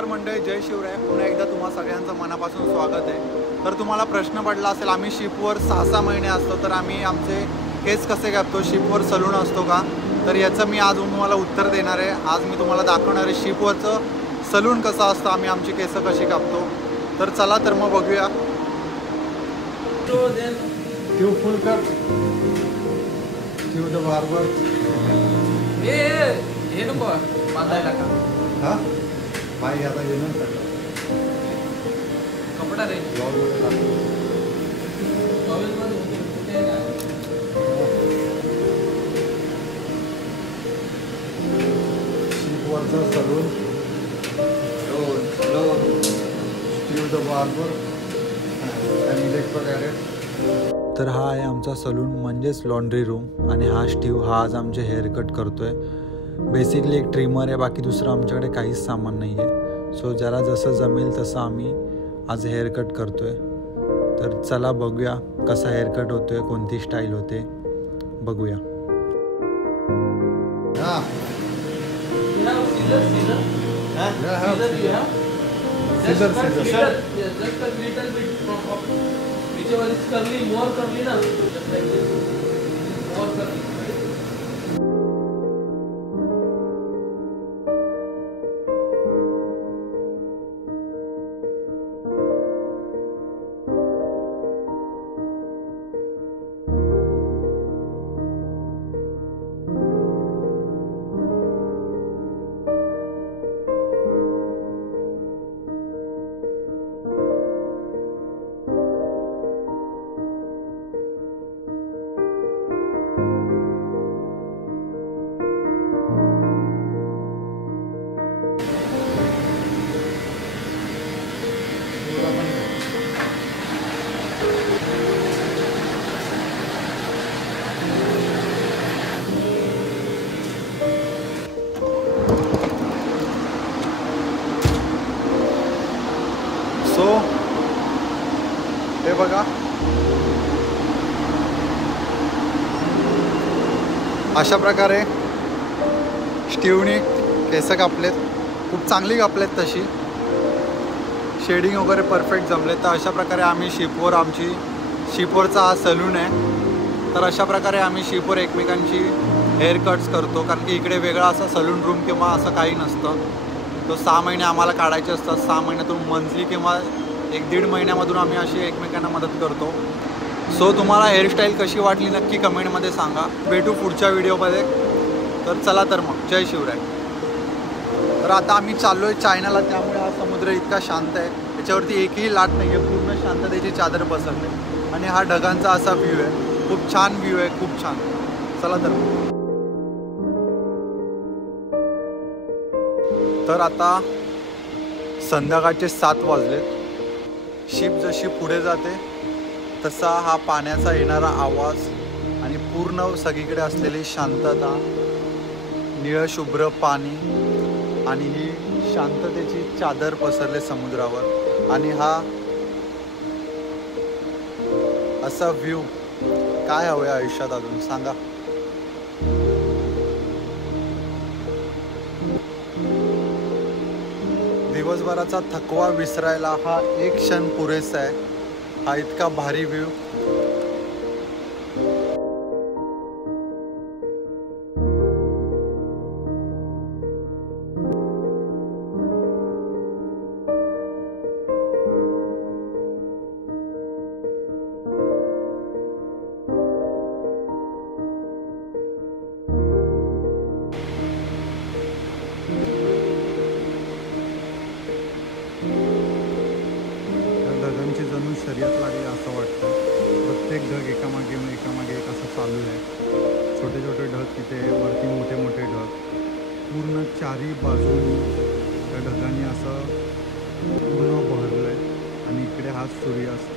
नमस्कार मंडळी, जय शिवराय. पुन्हा एकदा तुम्हा सगळ्यांचं मनापासून स्वागत आहे. तर तुम्हाला प्रश्न पडला असेल, आम्ही शिपवर 6-6 महिने असतो तर आम्ही आमचे केस कसे कापतो, शिपवर सलून असतो का? तर याचं मी आज तुम्हाला उत्तर देणार आहे. आज मी तुम्हाला दाखवणार आहे शिपवरचं सलून कसं असतं, आम्ही आमची केस कशी कापतो. तर चला तर मग बघूया. ट्यू फुल कट ट्यू द बार्बर. हे नको बांधायला का? हां भाई आता येणार कपडा रे शिपवरचं सलून ट्यू द बार्बर आणि इलेक्ट्रो गॅरेट. तर हा आहे आमचा सलून म्हणजेच लॉन्ड्री रूम आणि हा स्टीव हा आज आमचे हेअर कट करतोय. बेसिकली एक ट्रिमर आहे, बाकी दुसरं आमच्याकडे काहीच सामान नाही आहे. सो ज्याला जसं जमेल तसं आम्ही आज हेअर कट करतोय. तर चला बघूया कसा हेअर कट होतोय, कोणती स्टाईल होते बघूया. सो हे बघा, अशा प्रकारे स्टीवनी केस कापलेत, खूप चांगली कापलेत, तशी शेडिंग वगैरे परफेक्ट जमले. तर अशा प्रकारे आम्ही शिपवरचा हा सलून आहे. तर अशा प्रकारे आम्ही शिपवर एकमेकांची हेअर कट्स करतो, कारण की इकडे वेगळा असा सलून रूम किंवा असं काही नसतं. तो 6 महिने आम्हाला काढायचे असतात. 6 महिन्यातून मंथली किंवा 1-1.5 महिन्यामधून आम्ही अशी एकमेकांना मदत करतो. सो तुम्हाला हेअरस्टाईल कशी वाटली नक्की कमेंटमध्ये सांगा. भेटू पुढच्या व्हिडिओमध्ये. तर चला तर मग, जय शिवराय. तर आता आम्ही चाललो आहे चायनाला, त्यामुळे हा समुद्र इतका शांत आहे, त्याच्यावरती एकही लाट नाही आहे, पूर्ण शांततेची चादर पसरली आणि हा ढगांचा असा व्ह्यू आहे. खूप छान व्ह्यू आहे, खूप छान. चला तर मग. तर आता संध्याकाळचे 7 वाजलेत. शिप जशी पुढे जाते तसा हा पाण्याचा येणारा आवाज आणि पूर्ण सगळीकडे असलेली शांतता, निळशुभ्र पाणी आणि ही शांततेची चादर पसरले समुद्रावर. आणि हा असा व्ह्यू काय हवं आहे आयुष्यात अजून सांगा. दिवसभराचा थकवा विसरायला हा एक क्षण पुरेसा आहे. हा इतका भारी व्ह्यू. ढगांची जणू शर्यत लागली असं वाटतं. प्रत्येक ढग एकामागे एक असं चालू आहे. छोटे छोटे ढग तिथे, वरती मोठे मोठे ढग, पूर्ण चारी बाजूनी त्या ढगांनी असं पूर्ण भरलं आहे. आणि इकडे हा सूर्यास्त.